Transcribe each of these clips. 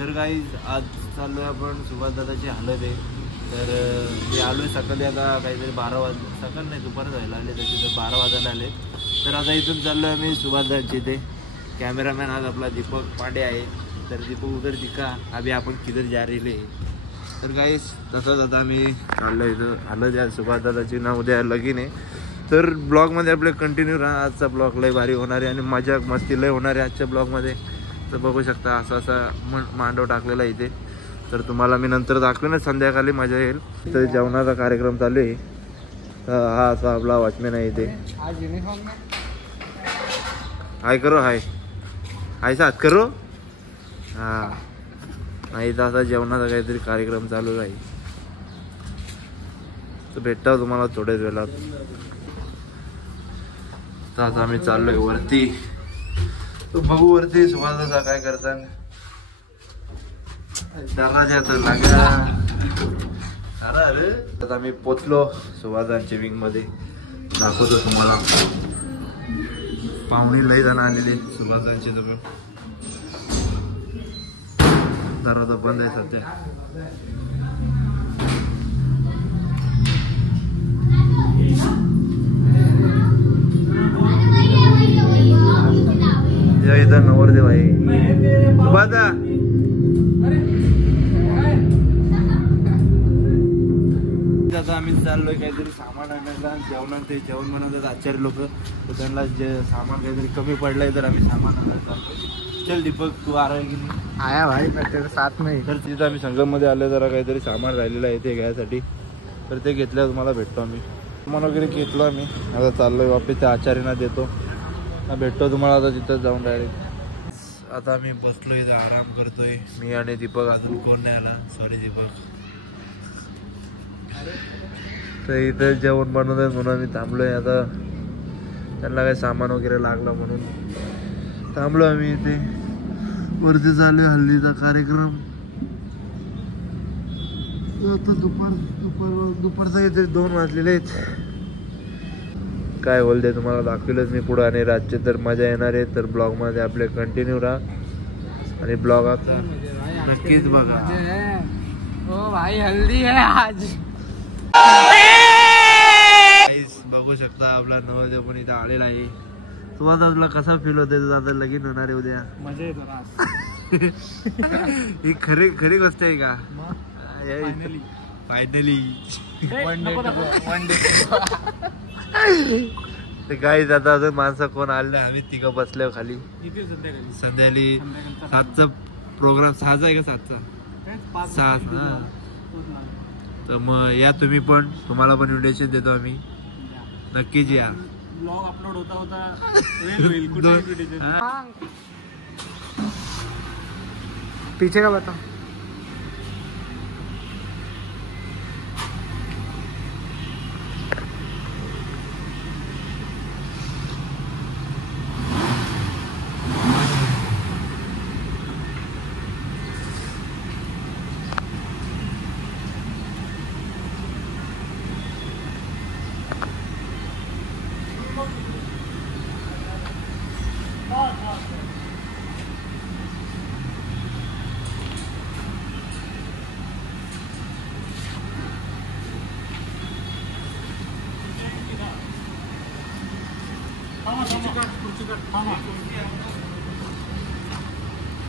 तर काही आज चाललो आहे आपण सुभाष दादाची हालत आहे. तर मी आलो आहे सकाळी, आता काहीतरी 12 सकाळ नाही दुपार जायला आले, त्याचे तर 12 वाजायला आले. तर आता इथून चाललो आहे मी सुभाष दादाची इथे. कॅमेरामॅन आज आपला दीपक पांडे आहे. तर दीपक उधर दिखा अभी आपण किधर जा रहे. तर काही तसंच आता मी चाललो इथं आलं द्या सुभाष दादाची ना उद्या लगीन आहे. तर ब्लॉगमध्ये आपले कंटिन्यू राहा. आजचा ब्लॉग लय भारी होणार आहे आणि मजा मस्ती लय होणार आहे आजच्या ब्लॉगमध्ये. तर बघू शकता असा मांडव टाकलेला इथे. तर तुम्हाला मी नंतर दाखवेन संध्याकाळी, मजा येईल. तर जेवणाचा कार्यक्रम चालू आहे. हा असा आपला वॉचमॅन आहे इथे. हाय करो, हाय हायचा हात करो. हा नाही तर असा जेवणाचा काहीतरी कार्यक्रम चालू राहील. तर भेटता तुम्हाला थोड्याच वेळात. तर आता आम्ही चाललोय वरती. तो बघू वरती सुभाष काय करतात. आता आम्ही पोचलो सुभाषांच्या विंग मध्ये. दाखवतो तुम्हाला. पाहुणे लई जण आलेले सुभाषांचे. दरवाजा बंद आहे सध्या. इथं नवरदेव आहे सुभाषदा. आता आम्ही चाललोय काहीतरी सामान आणायला. जेवणात ते जेवण बनवतात आचार्य लोक. तर त्यांना जे सामान काहीतरी कमी पडलंय तर आम्ही सामान आणायला चाललोय. चल दीपक तू आ रहा है की नाही? आया भाई तेरे साथ में. तर तिथं आम्ही संगममध्ये आलो. जरा काहीतरी सामान राहिलेलं आहे ते घ्यायसाठी. तर ते घेतल्यावर तुम्हाला भेटतो आम्ही. सामान वगैरे घेतलं आम्ही. आता चाललोय वापस त्या आचार्यांना देतो. भेटतो तुम्हाला आता तिथं जाऊन डायरेक्ट. आता आम्ही बसलो इथं आराम करतोय मी आणि दीपक. अजून कोण नाही आला. सॉरी दीपक. तर इथं जेवण बनवतोय म्हणून आम्ही थांबलोय. आता त्यांना काही सामान वगैरे लागलं म्हणून थांबलो आम्ही इथे. वरती चालू हल्लीचा कार्यक्रम. दुपारचा इथे 2 वाजलेले आहेत. काय बोलते तुम्हाला दाखवलंच मी पुढं. आणि रातचे तर मजा येणार आहे. तर ब्लॉगमध्ये आपले कंटिन्यू राहा आणि ब्लॉग आता नक्कीच बघा. ओ भाई हल्दी है आज. बघू शकता आपला नवरदेव पण इथं आलेला आहे. तुम्हाला तुला कसा फील होते आता लगीन होणार आहे उद्या? मजा येतो. ही खरी गोष्ट आहे का? फायनली वन डे ते काही आता अजून माणसं कोण आले नाही. आम्ही 3 बसले खाली. संध्याकाळी 7चा प्रोग्राम. 6चा आहे का 7चा? 6. तर मग या तुम्ही पण. तुम्हाला पण इन्व्हिटेशन देतो आम्ही. नक्कीच या. ब्लॉग अपलोड होता पीछे का बता.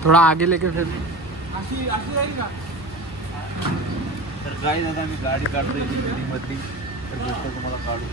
थोड़ा आगे लेके फिर. तर काही दादा मी गाडी काढतोय मधली. तर गोष्ट तुम्हाला काढू.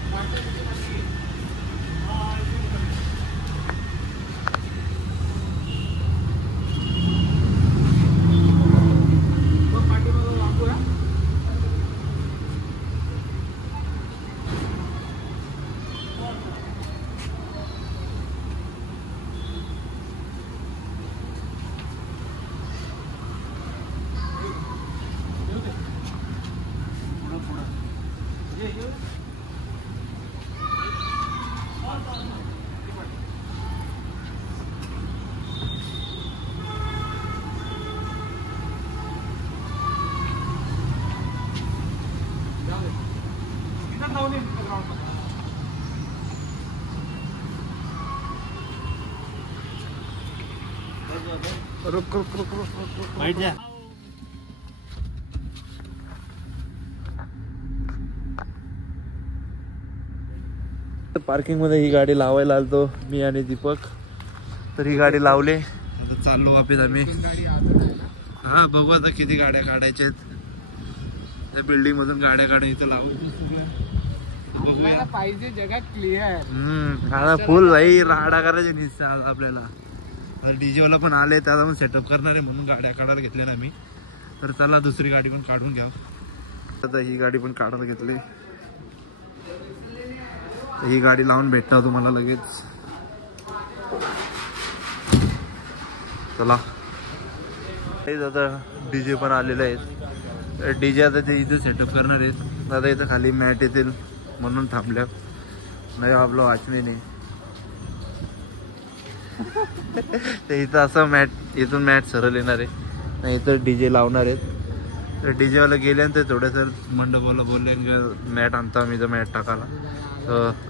रुक रुक रुक रुक रुक बैठ जा. पार्किंग मध्ये ही गाडी लावायला आलतो मी आणि दीपक. तर ही गाडी लावले, आता चाललो वापस आम्ही. हा बघू आता किती गाड्या काढायच्या आहेत. त्या बिल्डिंग मधून गाड्या काढून इथं लावू बघूया. पाहिजे जगात क्लिअर. आता फुल भाई राडा करायचे निश्चय आपल्याला. डीजे वाला पण आले, त्याला पण सेटअप करणार आहे म्हणून गाड्या काढायला घेतल्या ना मी. तर चला दुसरी गाडी पण काढून घ्या. आता ही गाडी पण काढायला घेतली. ही गाडी लावून भेटता तुम्हाला लगेच. चला आता डीजे पण आलेले आहेत. डीजे आता ते इथे सेटअप करणार आहेत. आता इथं खाली मॅट येतील म्हणून थांबल्या. नाही आपलं वाचणे नाही ते इथं असं मॅट, इथून मॅट सरळ येणार आहे. नाही इथं डीजे लावणार आहेत. तर डीजे वाला गेल्यानंतर थोडंसं मंडपाला बोलले मॅट आणता मी, तर मॅट टाकायला.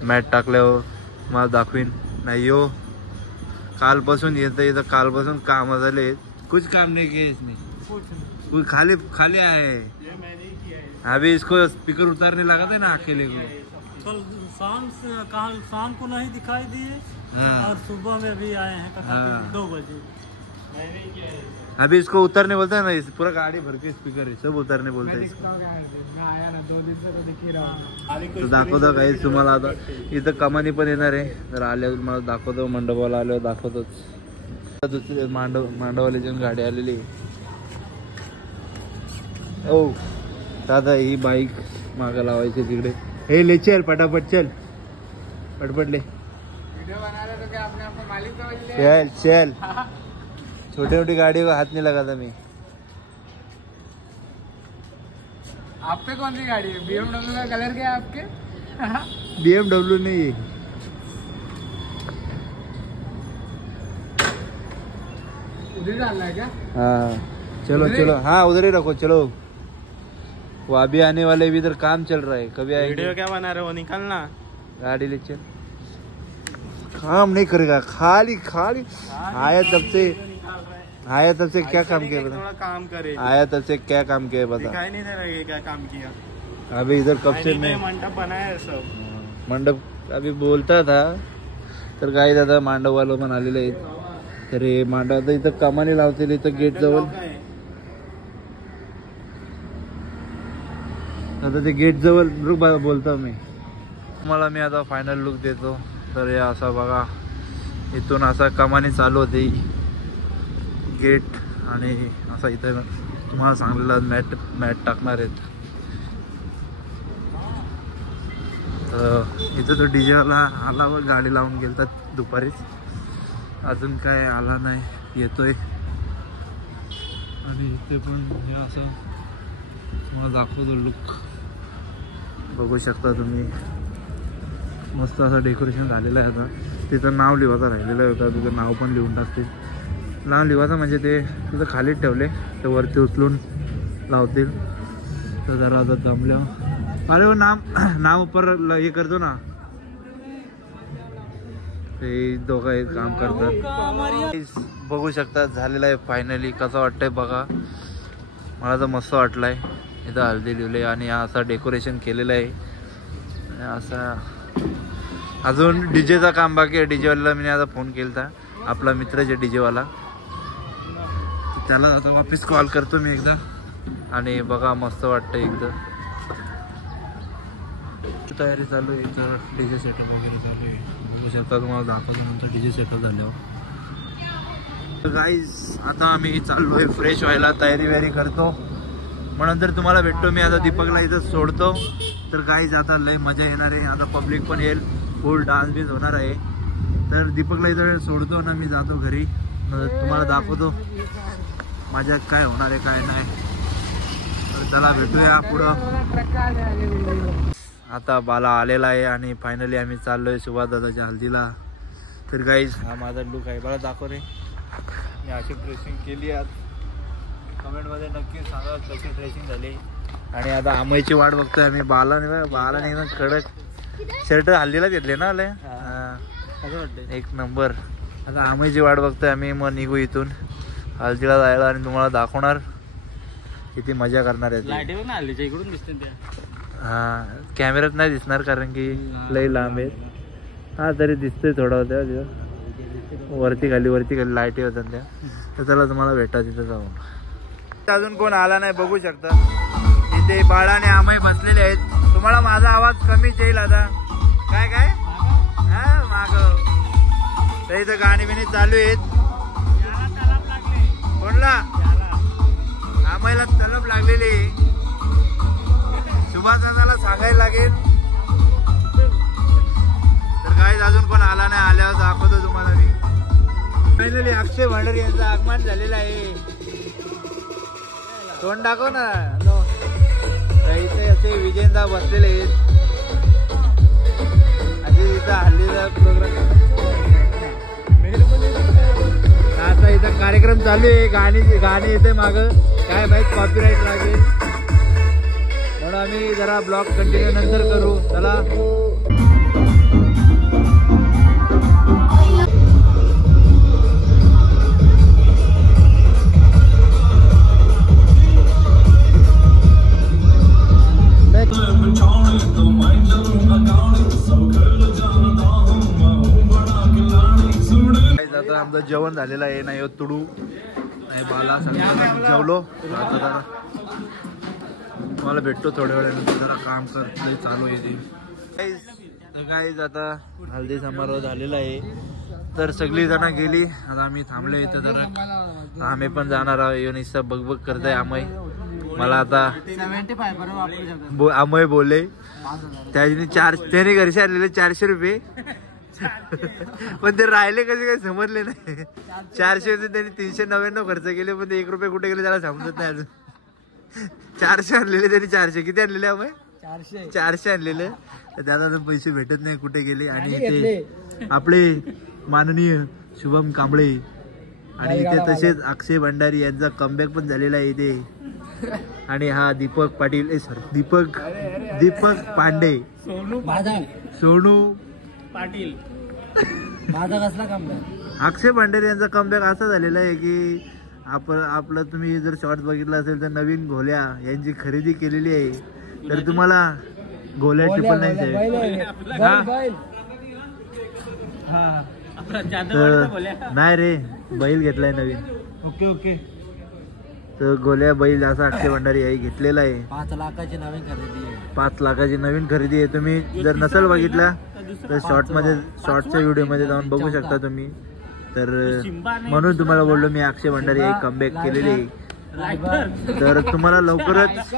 मॅट टाकल्यावर मला दाखवीन. नाही यो कालपासून येतं इथं, कालपासून काम झाले. कुछ काम नहीं किया इसने, खाली खाली आए. अभी इसको स्पीकर उतारने लगा था ना अकेले को. कल शाम को नहीं दिखाई दिए. हाँ. और सुबह में भी आए हैं हाँ. 2 बजे. अभी इसको उतरने बोलते हैं ना, इस पूरा गाड़ी भर के स्पीकर है, सब उतरने बोलते हैं इसको. तर दाखवतो काही तुम्हाला. आता इथं कमानी पण येणार आहे. तर आल्यावर मला दाखवतो, मंडपाला आल्यावर दाखवतोच. दुसरी मांडवाल्याची गाडी आलेली. ओ दादा ही बाईक मागं लावायची तिकडे. हे ले चल पटापट, चल पटपट ले. चल चल. छोटी छोटी गाड़ी को हाथ नहीं लगाता मैं. आप पे कौन सी गाड़ी है? BMW का कलर क्या है आपके? BMW नहीं है. उधर डालना है क्या? हाँ चलो चलो, हाँ उधर ही रखो. चलो वो अभी आने वाले भी इधर काम चल रहा है. कभी आएंगे. वीडियो क्या बना रहे हो? निकलना. गाड़ी ले चल. काम नहीं करेगा, खाली खाली आया तब से क्या काम किया बता. थोड़ा काम करे. आया तब से क्या काम किया बता. दिखाई नहीं दे रहा है क्या काम किया. अभी इधर कब से मैं मंडप बनाया है सब. मंडप अभी बोलता था. तर काय दादा मांडव वाला पण आलेले आहेत. तर हे मांडव आता इथं कमानी लावतील इथं गेट जवळ. आता ते गेट जवळ रुक बोलतो मी तुम्हाला. मी आता फायनल लुक देतो. तर हे असा बघा, इथून असा कमानी चालू होती गेट. आणि असा इथं तुम्हाला सांगलेलं मॅट टाकणार आहेत. तर इथं तो डीजे वाला आला व गाडी लावून गेलतात दुपारीच. अजून काय आला नाही, येतोय. आणि इथे पण हे असं तुम्हाला दाखवतो लुक, बघू शकता तुम्ही. मस्त असं डेकोरेशन झालेलं आहे. आता तिथं नाव लिहायचं राहिलेलं होतं, तिथं नाव पण लिहून टाकतील. नाव लिहायचं म्हणजे ते तिथं खालीच ठेवले, ते वरती उचलून लावतील. तर जरा आता जमल्या. अरे वो नाम ऊपर हे करतो ना, ते दोघं एक काम करतात. बघू शकता झालेलं आहे फायनली. कसं वाटतंय बघा. मला तर मस्त वाटलंय. इथं हळदी लिवले आणि असं डेकोरेशन केलेलं आहे. असा अजून डीजेचा काम बाकी आहे. डीजेवाल्याला मी आता फोन केला होता, आपला मित्र जे डीजेवाला, त्याला आता वापस कॉल करतो मी एकदा. आणि बघा मस्त वाटतं एकदम. तयारी चालू आहे. तर डीजे सेटअप वगैरे चालू आहे. बघू शकता, तुम्हाला दाखवतो नंतर डीजे सेटअप झाल्यावर. तर गाईज आता आम्ही चाललो आहे फ्रेश व्हायला, तयारी वयारी करतो. मग नंतर तुम्हाला भेटतो मी. आता दीपकला इथं सोडतो. तर गाईज आता लय मजा येणार आहे. आता पब्लिक पण येईल, फुल डान्स बीज होणार आहे. तर दीपकला इथं सोडतो ना, मी जातो घरी. तुम्हाला दाखवतो माझ्या काय होणार आहे काय नाही. तर चला भेटूया पुढं. आता बाला आलेला आहे आणि फायनली आम्ही चाललोय सुभाष दादाच्या हल्दीला. तर गाईज हा माझा लुक आहे, मला दाखव रे. मी अशी ड्रेसिंग केली आज. कमेंटमध्ये नक्की सांगा कशी ड्रेसिंग झाली. आणि आता आमईची वाट बघतोय आम्ही. बाला नाही कडक शर्ट हल्दीला घेतले ना आले, एक नंबर. आता आमईची वाट बघतोय आम्ही. मग निघू इथून. हल्दीला जायला आणि तुम्हाला दाखवणार किती मजा करणार आहे लाईटी बघ ना हल्लीच्या इकडून दिसते त्या. हा कॅमेऱ्यात नाही दिसणार कारण की लई लांब आहेत. हा तरी दिसतोय थोडा होत्या वरती खाली लाईटी होत्या त्या. तर चला तुम्हाला भेटा तिथं जाऊन. अजून कोण आला नाही बघू शकता. इथे बाळा आणि आमाई बसलेले आहेत. तुम्हाला माझा आवाज कमीच येईल आता. काय काय हा माग तर इथं गाणी बिणी चालू आहेत. कोणला आमाईला तलब लागलेली. सुभाष दादाला सांगायला लागेल. तर काय अजून कोण आला नाही. आल्यावर दाखवतो तुम्हाला मी. फायनली अक्षय भांडारी यांचं आगमन झालेलं आहे. तोंड दाखव ना. इथे असे विजेंदा बसलेले आहेत. असे इथं हल्लीचा प्रोग्राम. आता इथं कार्यक्रम चालू आहे. गाणी येते माग काय माहित कॉपीराईट लागेल म्हणून आम्ही जरा ब्लॉग कंटिन्यू नंतर करू. चला आता आमचं जेवण झालेलं आहे. नाही तुडू नाही बाला सगळं जेवलो. आता मला भेटतो थोड्या वेळानंतर. जरा काम करत चालू आहे ते काहीच. आता हल्दी समारोह झालेला आहे. तर सगळी जण गेली. आता आम्ही थांबलो इथं. तर आम्ही पण जाणार आहोत. योनिसा बघ करताय आमय. मला आता आमय बोलले त्याने घरचे आणलेले 400 रुपये. पण ते राहिले कसे काही समजले नाही. 400 होते त्यांनी 399 खर्च केले. पण ते 1 रुपये कुठे गेले त्याला समजत नाही अजून. 400 आणलेले त्यांनी. 400 किती आणलेले आम्ही 400 आणलेले. त्याला अजून पैसे भेटत नाही कुठे गेले. आणि इथे आपले माननीय शुभम कांबळे आणि इथे तसेच अक्षय भंडारी यांचा कमबॅक पण झालेला आहे इथे. आणि हा दीपक पाटील दीपक पांडे सोनू पाटील माझा कसला कमबॅक. अक्षय भंडारी यांचा कमबॅक असा झालेला आहे की आपलं तुम्ही जर शॉर्ट बघितला असेल तर नवीन घोल्या यांची खरेदी केलेली आहे. तर तुम्हाला घोल्या 999 नाही रे बैल घेतलाय नवीन. ओके तर गोल्या बैल असा अक्षय भंडारी याही घेतलेला आहे. 5 लाखाची नवीन खरेदी आहे. 5 लाखाची नवीन खरेदी आहे. तुम्ही जर नसेल बघितला तर शॉर्टच्या व्हिडिओ मध्ये जाऊन बघू शकता तुम्ही. तर म्हणून तुम्हाला बोललो मी अक्षय भंडारी एक कमबॅक केलेली आहे. तर तुम्हाला लवकरच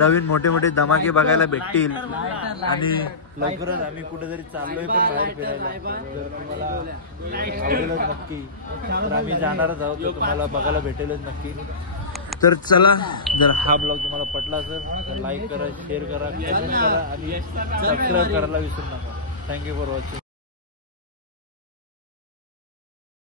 नवीन मोठे धमाके बघायला भेटतील. आणि लवकरच आम्ही कुठेतरी चाललोय पण बाहेर फिरायला. तर तुम्हाला आवडेलच नक्की. तर आम्ही जाणारच आहोत. तर तुम्हाला बघायला भेटेलच नक्की. तर चला जर हा ब्लॉग तुम्हाला पटला असेल तर लाईक करा, शेअर करा, कमेंट करा आणि सबस्क्राईब करायला विसरू नका. Thank you for watching.